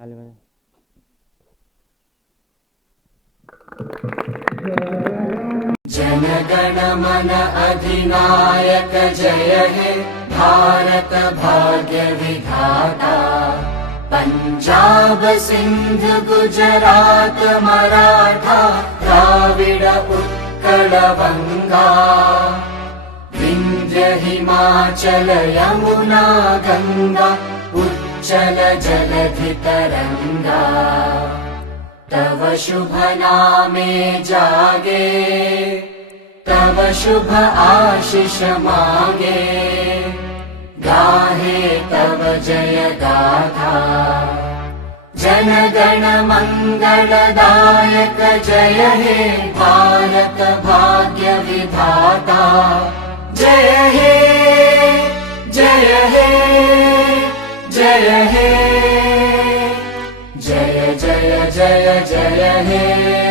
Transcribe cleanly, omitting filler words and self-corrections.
खाली बजा। जन गण मन अधिनायक जय हे भारत भाग्य विधाता। पंजाब सिंध गुजरात मराठा द्राविड उत्कल बंगा। विंध्य हिमाचल यमुना गंगा उच्चल जलधि तरंगा। तव शुभ नामे जागे तव शुभ आशीष मांगे। गाहे तव जय गाथा जन गण मंगलदायक जय हे भारत भाग्य विधाता। जय हे जय हे जय हे जय जय जय जय हे।